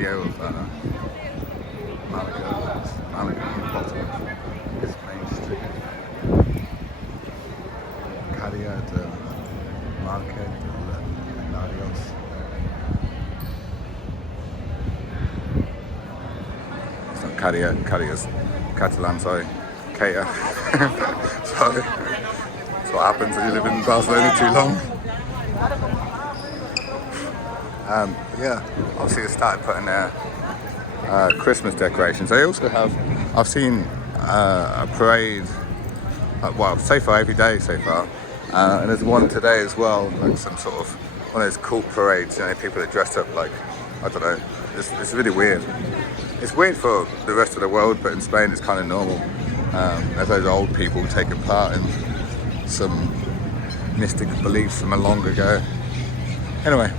video of Malaga on the bottom of this main street. Calle de Marque de Larios. It's not Calle is Catalan, sorry. Calle. Sorry. That's what happens when you live in Barcelona too long. Yeah, obviously they started putting their Christmas decorations. They also have, I've seen a parade, well, so far every day so far, and there's one today as well, like some sort of one of those cool parades, you know, people that dressed up like, I don't know, it's really weird. It's weird for the rest of the world, but in Spain it's kind of normal. There's those old people taking part in some mystic beliefs from a long ago. Anyway,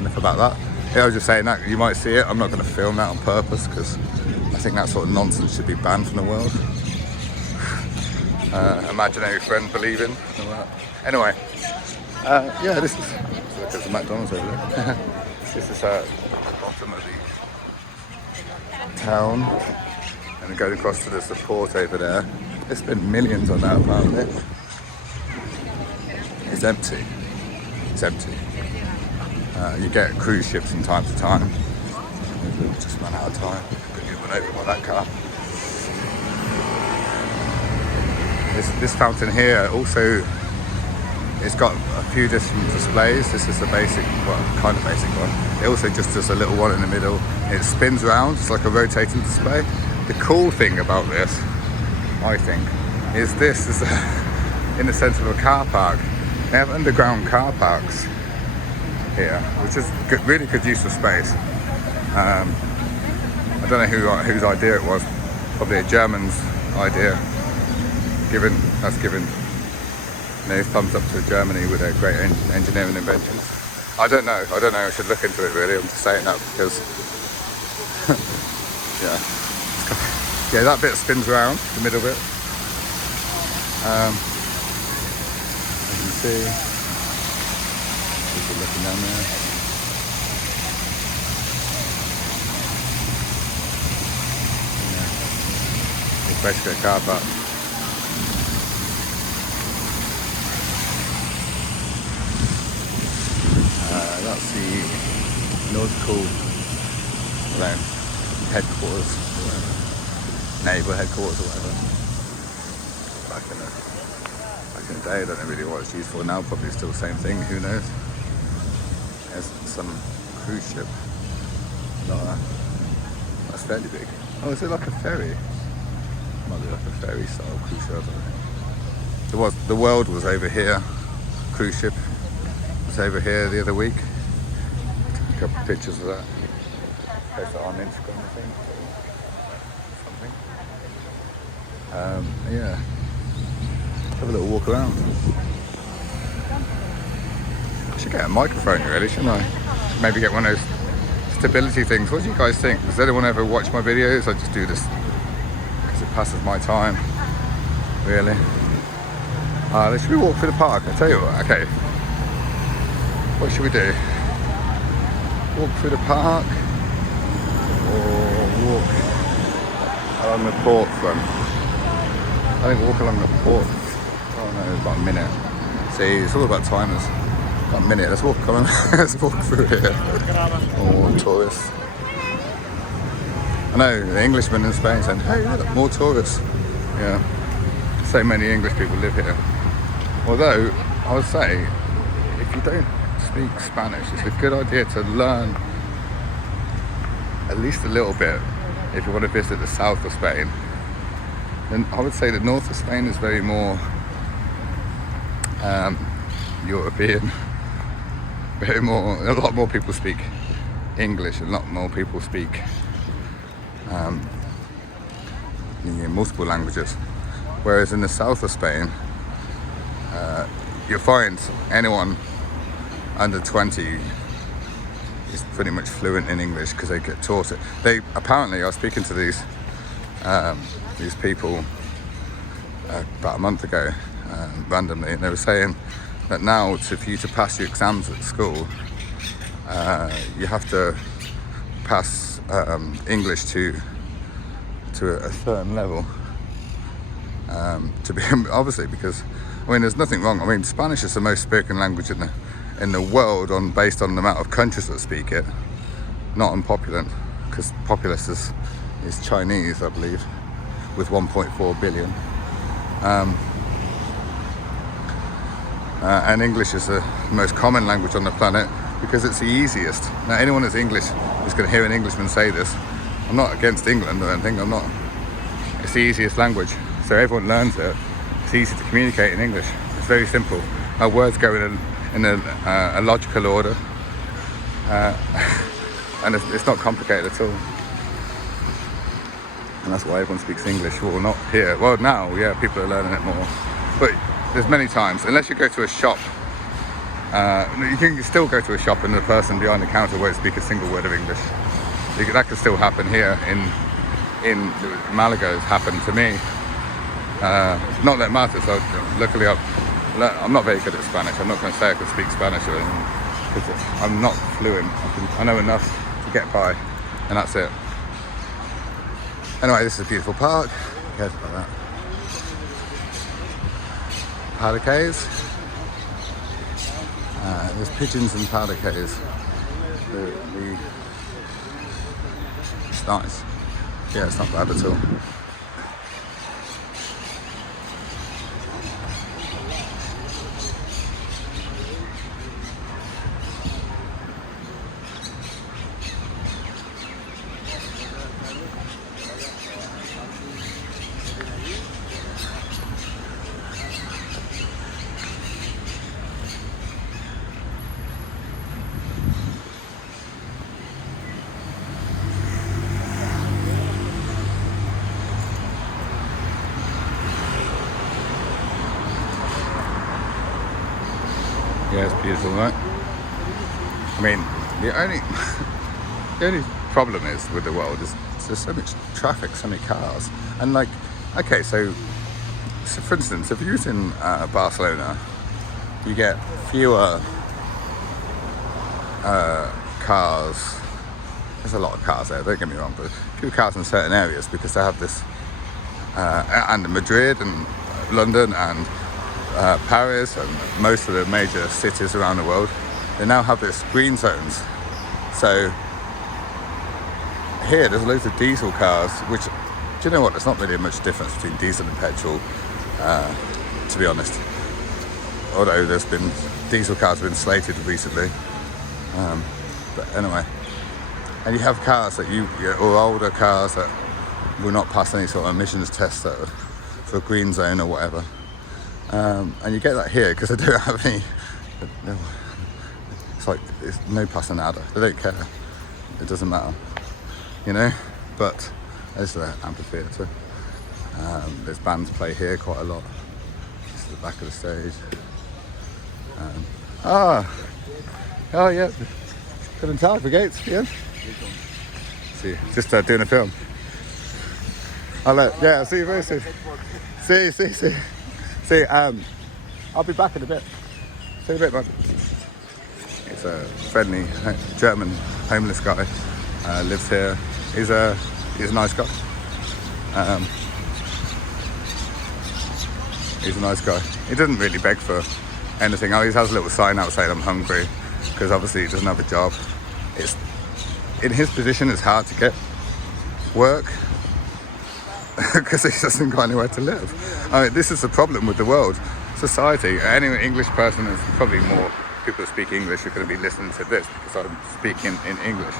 enough about that. Yeah, I was just saying that you might see it. I'm not going to film that on purpose because I think that sort of nonsense should be banned from the world. Imaginary friend believing. Anyway, yeah, this is, look, there's a McDonald's over there. This is the bottom of the town, and it goes across to the support over there. They spent millions on that apparently. It's empty. It's empty. You get cruise ships from time to time. We've just run out of time. Could get run over by that car. This fountain here also, it's got a few different displays. This is the basic, well, kind of basic one. It also just does a little one in the middle. It spins around. It's like a rotating display. The cool thing about this, I think, is this is in the centre of a car park. They have underground car parks here, which is good, really good use of space. I don't know whose idea it was. Probably a German's idea. That's given thumbs up to Germany with their great engineering inventions. I don't know. I should look into it really. I'm just saying that because yeah, that bit spins around the middle bit. As you can see. People looking down there. Yeah. It's basically a car park. That's the nautical headquarters, naval headquarters or whatever. Back in the day, I don't know really what it's used for now. Probably still the same thing. Who knows? There's some cruise ship. That's fairly big. Oh, is it like a ferry? Might be like a ferry style cruise ship. The World was over here. Cruise ship was over here the other week. Took a couple of pictures of that. Post it on Instagram, I think. Something. Yeah. Have a little walk around. I should get a microphone really, shouldn't I? Maybe get one of those stability things. What do you guys think? Does anyone ever watch my videos? I just do this because it passes my time, really. Should we walk through the park? I tell you what, okay. What should we do? Walk through the park or walk along the port front? I think walk along the port. Oh no, about a minute. See, it's all about timers. About a minute. Let's walk on. Let's walk through here. More tourists. I know the Englishmen in Spain saying, "Hey, look, more tourists." Yeah, so many English people live here. Although I would say, if you don't speak Spanish, it's a good idea to learn at least a little bit if you want to visit the south of Spain. Then I would say the north of Spain is very more European. A lot more people speak English, a lot more people speak multiple languages. Whereas in the south of Spain, you'll find anyone under 20 is pretty much fluent in English because they get taught it. Apparently, I was speaking to these people about a month ago, randomly, and they were saying that now for you to pass your exams at school, you have to past English to a certain level. To be obviously, because I mean, there's nothing wrong. I mean, Spanish is the most spoken language in the world based on the amount of countries that speak it, not on population, because populace is Chinese, I believe, with 1.4 billion. And English is the most common language on the planet because it's the easiest. Now, anyone that's English is going to hear an Englishman say this. I'm not against England or anything. I'm not. It's the easiest language, so everyone learns it. It's easy to communicate in English. It's very simple. Our words go in a logical order, and it's not complicated at all. And that's why everyone speaks English. Well, not here. Well, now, yeah, people are learning it more. But there's many times, unless you go to a shop, you can still go to a shop and the person behind the counter won't speak a single word of English. That could still happen here in Malaga. It's happened to me. Not that it matters. So luckily, I'm not very good at Spanish. I'm not going to say I can speak Spanish or anything, because I'm not fluent. I know enough to get by, and that's it. Anyway, this is a beautiful park. Who cares about that? Powder caves. There's pigeons and powder caves. It's nice. Yeah, it's not bad at all. Yeah, it's beautiful, right? I mean, the only problem is with the world is there's so much traffic, so many cars, and like, okay, so for instance, if you're in Barcelona, you get fewer cars. There's a lot of cars there, don't get me wrong, but fewer cars in certain areas because they have this, and Madrid and London and Paris and most of the major cities around the world, they now have this green zones. So here there's loads of diesel cars, which, do you know what, there's not really much difference between diesel and petrol, to be honest, although there's been diesel cars have been slated recently, but anyway. And you have cars that or older cars that will not pass any sort of emissions test for a green zone or whatever. And you get that here because they don't have any. It's like it's no pasa nada. They don't care. It doesn't matter, you know. But there's the amphitheatre. There's bands play here quite a lot. This is the back of the stage. Oh yeah. Couldn't tell. The gates. Yeah. See, just doing a film. I'll see you very soon. See, I'll be back in a bit. See you in a bit, man. It's a friendly German homeless guy. Lives here. He's a nice guy. He's a nice guy. He doesn't really beg for anything. He has a little sign outside, "I'm hungry," because obviously he doesn't have a job. It's in his position. It's hard to get work. Because he doesn't got anywhere to live. I mean, this is the problem with the world. Society, any English person, is probably more people who speak English are going to be listening to this because I'm speaking in English.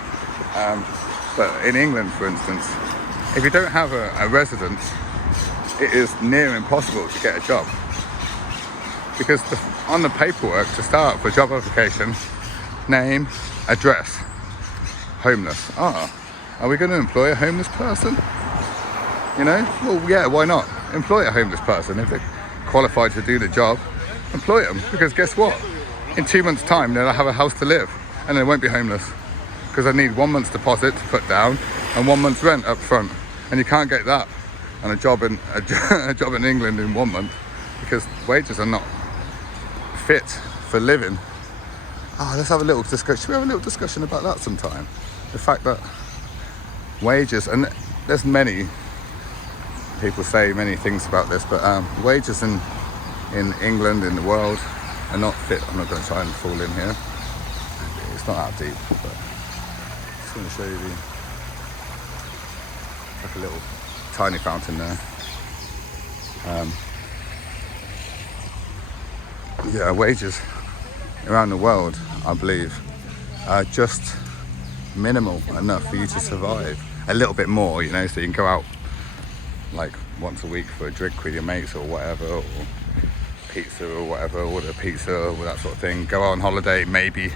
But in England, for instance, if you don't have a residence, it is near impossible to get a job. Because on the paperwork to start for job application, name, address, homeless. Are we going to employ a homeless person? You know, well, yeah, why not? Employ a homeless person. If they're qualified to do the job, employ them. Because guess what? In 2 months' time, they'll have a house to live and they won't be homeless. Because they need 1 month's deposit to put down and 1 month's rent up front. And you can't get that on a job in England in 1 month because wages are not fit for living. let's have a little discussion. Should we have a little discussion about that sometime? The fact that wages, and there's many people say many things about this, but wages in England, in the world, are not fit. I'm not going to try and fall in here. It's not that deep, but I'm just going to show you like a little tiny fountain there. Yeah, wages around the world, I believe, are just minimal enough for you to survive. A little bit more, you know, so you can go out like once a week for a drink with your mates or whatever, or pizza or whatever, order pizza or that sort of thing. Go on holiday maybe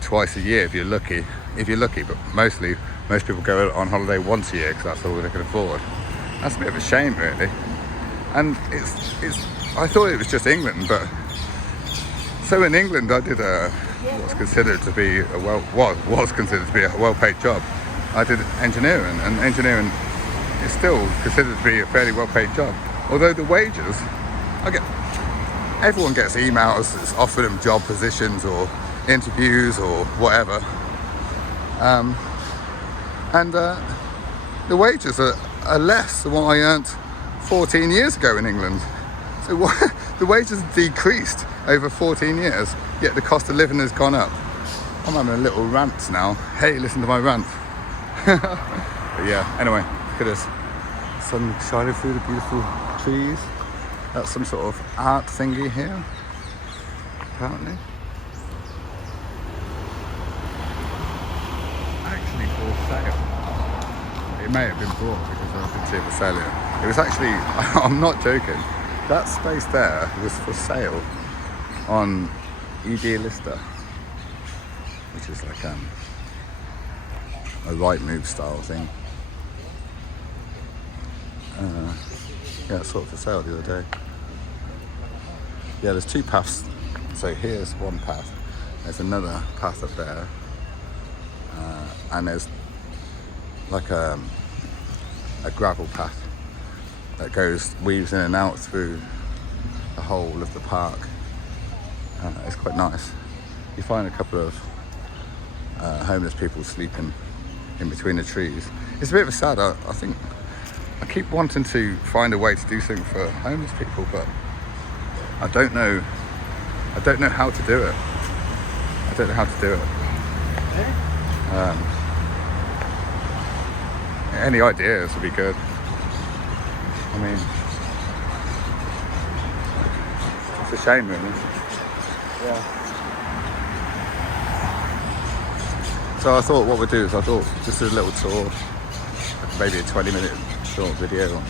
twice a year if you're lucky. But most people go on holiday once a year because that's all they can afford. That's a bit of a shame, really. And it's I thought it was just England, but so in England I did what's considered to be was considered to be a well-paid job. I did engineering, and engineering is still considered to be a fairly well-paid job. Although the wages, everyone gets emails that's offering them job positions or interviews or whatever, and the wages are less than what I earned 14 years ago in England. So the wages have decreased over 14 years, yet the cost of living has gone up. I'm having a little rant now. Hey, listen to my rant. But yeah, anyway, look at this. Sun shining through the beautiful trees. That's some sort of art thingy here, apparently. Actually for sale. It may have been bought because I didn't see it for sale here. It was actually, I'm not joking, that space there was for sale on Idealista, which is like a right move style thing. Yeah, it's sort of for sale the other day. Yeah, there's two paths. So here's one path. There's another path up there, and there's like a gravel path that weaves in and out through the whole of the park. It's quite nice. You find a couple of homeless people sleeping in between the trees. It's a bit of a sad. I think I keep wanting to find a way to do something for homeless people, but I don't know how to do it. Any ideas would be good. I mean, it's a shame, really. Yeah. So I thought what we'd do is just do a little tour, maybe a 20-minute short video.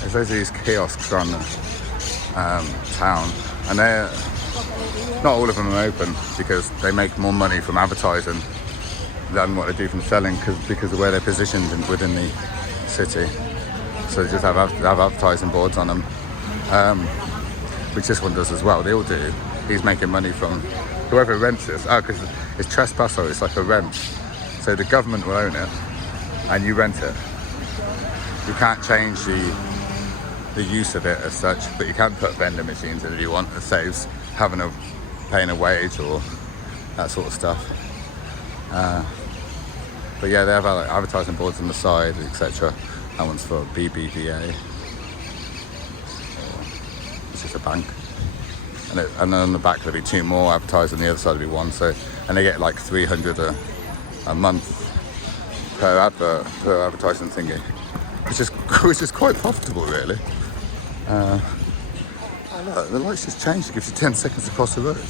There's loads of these kiosks around the town, and they're not all of them are open because they make more money from advertising than what they do from selling because of where they're positioned within the city. So they just have advertising boards on them, which this one does as well. They all do. He's making money from whoever rents this. Because it's trespass, so it's like a rent. So the government will own it, and you rent it. You can't change the use of it as such, but you can put vending machines in if you want. It saves paying a wage or that sort of stuff. But yeah, they have like advertising boards on the side, etc. That one's for BBVA, which is a bank. And then on the back there'll be two more advertised, on the other side there'll be one. So, and they get like 300 a month per advertising thingy, which is quite profitable, really. Oh look, the lights just changed. It gives you 10 seconds to cross the road.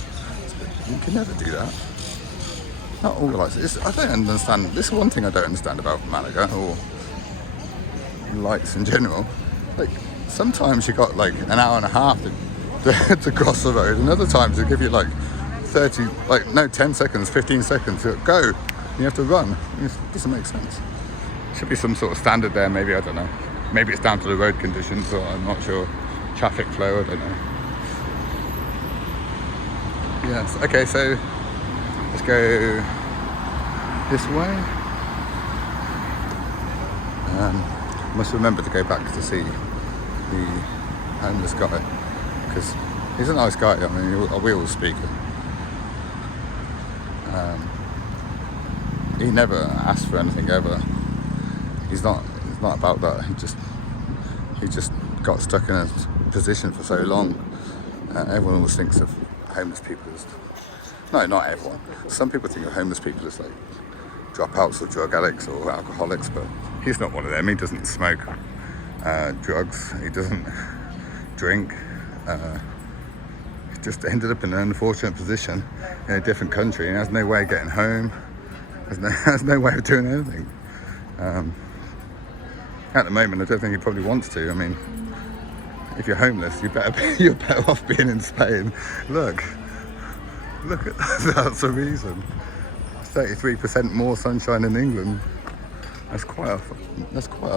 You can never do that. Not all the lights. I don't understand. This is one thing I don't understand about Malaga or lights in general. Like sometimes you got like an hour and a half to cross the road, and other times they give you like 10 seconds, 15 seconds to go. You have to run. It doesn't make sense. Should be some sort of standard there, maybe, I don't know. Maybe it's down to the road conditions, or I'm not sure. Traffic flow, I don't know. Yes, okay, so let's go this way. Must remember to go back to see the homeless guy, because he's a nice guy. I mean, we all speak He never asked for anything ever. He's not about that. He just got stuck in a position for so long. Everyone always thinks of homeless people as, no, not everyone. Some people think of homeless people as like dropouts or drug addicts or alcoholics, but he's not one of them. He doesn't smoke drugs. He doesn't drink. He just ended up in an unfortunate position in a different country and has no way of getting home. Has no way of doing anything. At the moment, I don't think he probably wants to. I mean, if you're homeless, you're better off being in Spain. Look at that. That's the reason. 33% more sunshine in England. That's quite a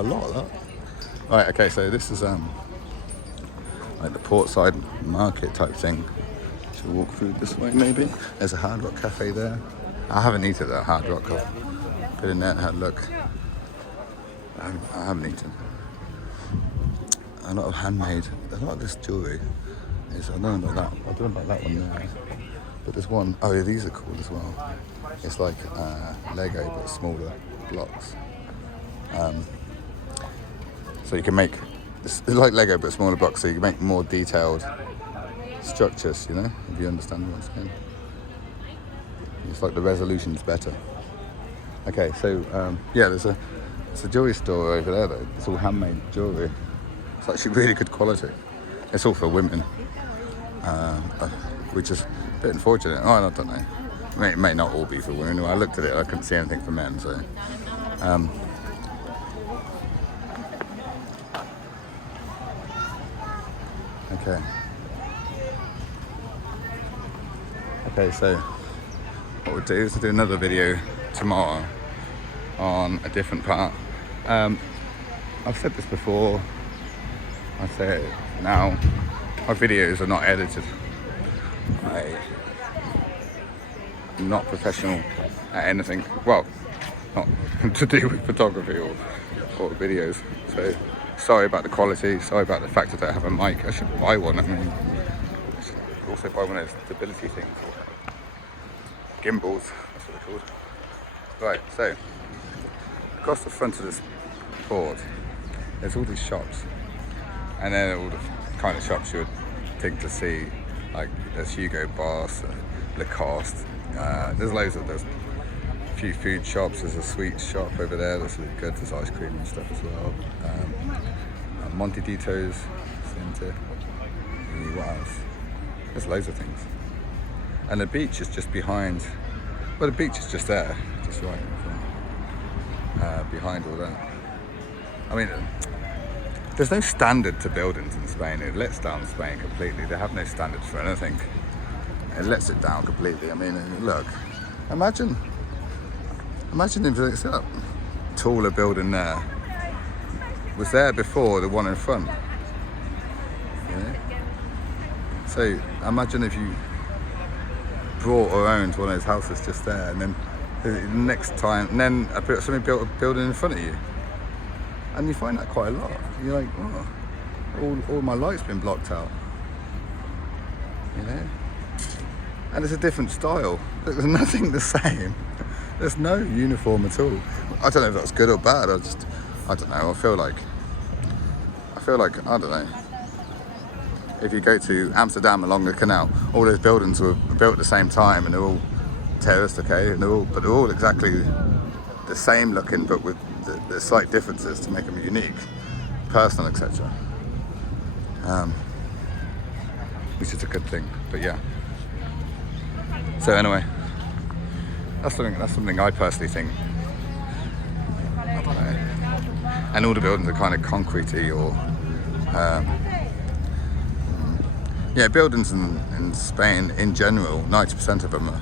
lot. That. Right. Okay. So this is like the portside market type thing. Should we walk through this way maybe? There's a Hard Rock cafe there. I haven't eaten at that Hard Rock. I've been in there and had a look. I haven't eaten. A lot of handmade. A lot of this jewellery is. I don't know about that. I don't know about that one there. But there's one. Oh yeah, these are cool as well. It's like Lego but smaller blocks. So you can make. It's like Lego but smaller blocks. So you can make more detailed structures. You know, if you understand what I'm saying. It's like the resolution's better. Okay, so yeah, there's a jewellery store over there though. It's all handmade jewellery. It's actually really good quality. It's all for women, which is a bit unfortunate. Oh, I don't know. It may not all be for women. When I looked at it, I couldn't see anything for men. So, okay. Okay, so what we'll do is we'll do another video tomorrow on a different part. I've said this before, I say it now, my videos are not edited. I'm not professional at anything, well, not to do with photography or videos, so sorry about the quality, sorry about the fact that I don't have a mic. I should buy one. I mean, I should also buy one of those stability things, gimbals, that's what they're called. Right, so across the front of this port, there's all these shops, and then all the kind of shops you would think to see, like there's Hugo Boss, Lacoste. There's a few food shops. There's a sweet shop over there that's really good. There's ice cream and stuff as well. Monte Dito's Centre. What else? There's loads of things. And the beach is just behind. Well, the beach is just there, just right in front, behind all that. I mean, there's no standard to buildings in Spain. It lets down Spain completely. They have no standards for anything. It lets it down completely. I mean, look, imagine if it's that taller building there was there before the one in front. Yeah? So imagine if you brought or owned one of those houses just there, and then the next time, and then somebody built a building in front of you, and you find that quite a lot. You're like, oh, all my light's been blocked out, you know. And it's a different style. There's nothing the same. There's no uniform at all. I don't know if that's good or bad. I don't know. I feel like, I don't know. If you go to Amsterdam along the canal, all those buildings were built at the same time, and they're all terraced, okay, and they're all exactly the same looking, but with the slight differences to make them unique, personal, etc. Which is a good thing. But yeah. So anyway, that's something I personally think. I don't know. And all the buildings are kind of concretey or. Yeah, buildings in Spain in general, 90% of them are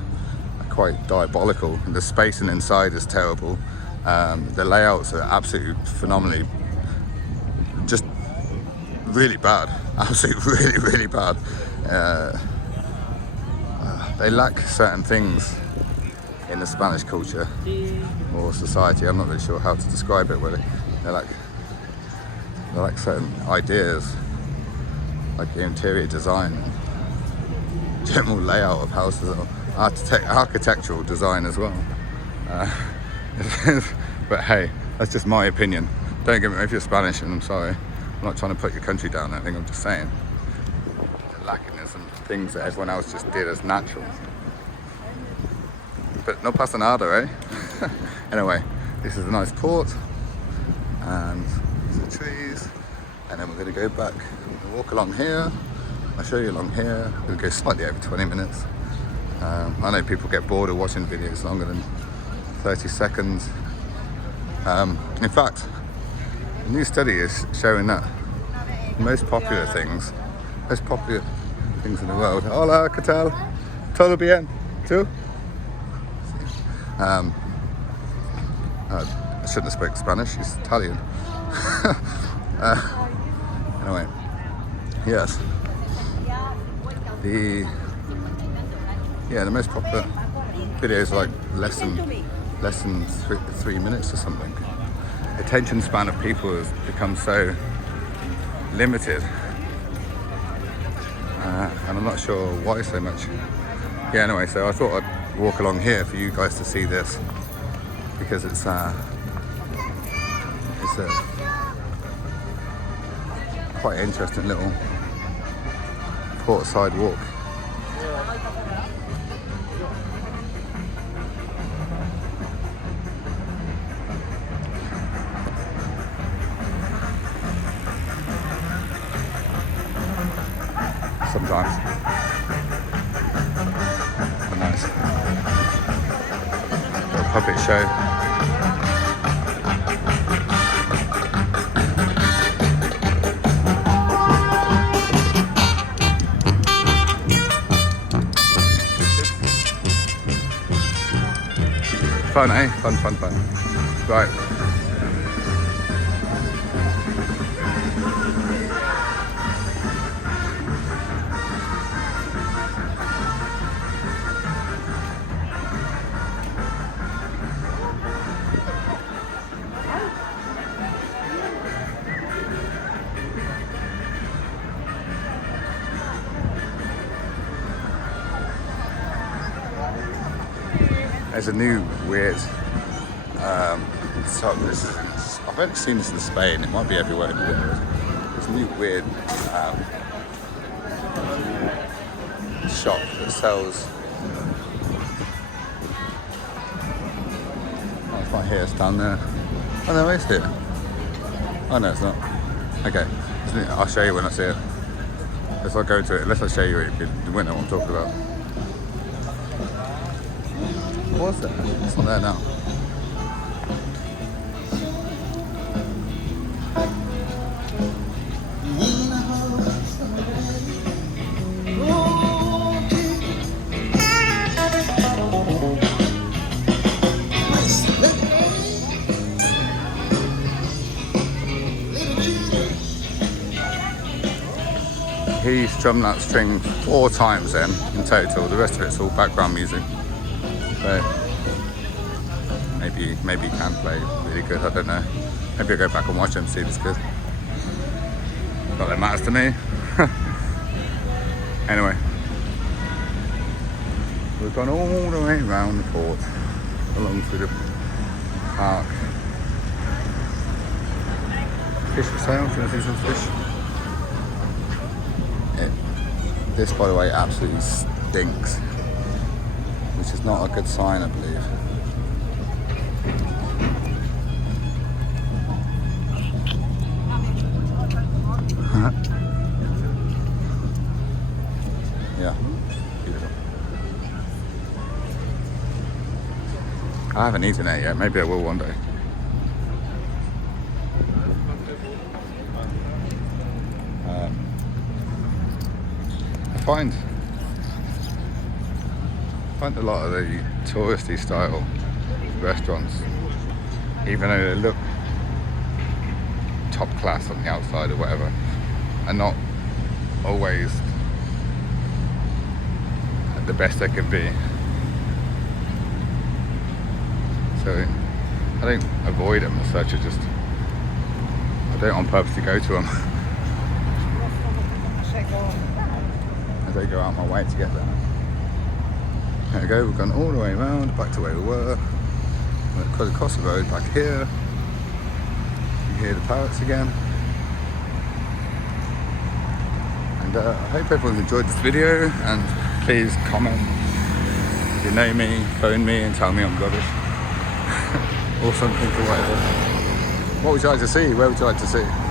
quite diabolical. The spacing inside is terrible. The layouts are absolutely phenomenally, just really bad. Absolutely really, really bad. They lack certain things in the Spanish culture or society. I'm not really sure how to describe it really. They lack certain ideas, like the interior design, general layout of houses architectural design as well. But hey, that's just my opinion. Don't get me, if you're Spanish, and I'm sorry, I'm not trying to put your country down. I think I'm just saying they're lacking in some things that everyone else just did as natural. But no pasa nada, eh? Anyway, this is a nice port, and there's the trees, and then we're going to go back and walk along here. I'll show you along here. We'll go slightly over 20 minutes. I know people get bored of watching videos longer than 30 seconds. In fact, a new study is showing that the most popular things in the world. Hola, ¿qué tal? ¿Todo bien? ¿Tú? I shouldn't have spoken Spanish, it's Italian. Anyway, yes. The most popular videos are like less than 3 minutes or something. Attention span of people has become so limited, and I'm not sure why so much. Yeah, anyway, so I thought I'd walk along here for you guys to see this, because it's a quite interesting little portside walk. Sometimes. A nice little puppet show. Fun, eh? Fun. Right. There's a new weird I've only seen this in Spain, it might be everywhere in the world. There's a new weird shop that sells, oh, it's not here, it's down there. Oh no, it's here. Oh no, it's not. Okay, I'll show you when I see it. Unless I go to it, unless I show you it, you won't know what I'm talking about. What was that? It's not there now. He strummed that string 4 times then in total. The rest of it's all background music. So maybe he can play really good, I don't know. Maybe I'll go back and watch him and see if it's good. Not that it matters to me. Anyway, we've gone all the way around the port, along through the park. Fish for sale, do you want to see some fish? This, by the way, absolutely stinks, which is not a good sign, I believe. Yeah, beautiful. I haven't eaten it yet, maybe I will one day. I find a lot of the touristy style restaurants, even though they look top class on the outside or whatever, are not always the best they can be. So I don't avoid them as such, I don't on purpose to go to them. I don't go out my way to get there. There we go, we've gone all the way around, back to where we were. We're across the road, back here. You hear the parrots again. And I hope everyone's enjoyed this video, and please comment if you know me, phone me and tell me I'm rubbish. Or something or whatever. What would you like to see? Where would you like to see?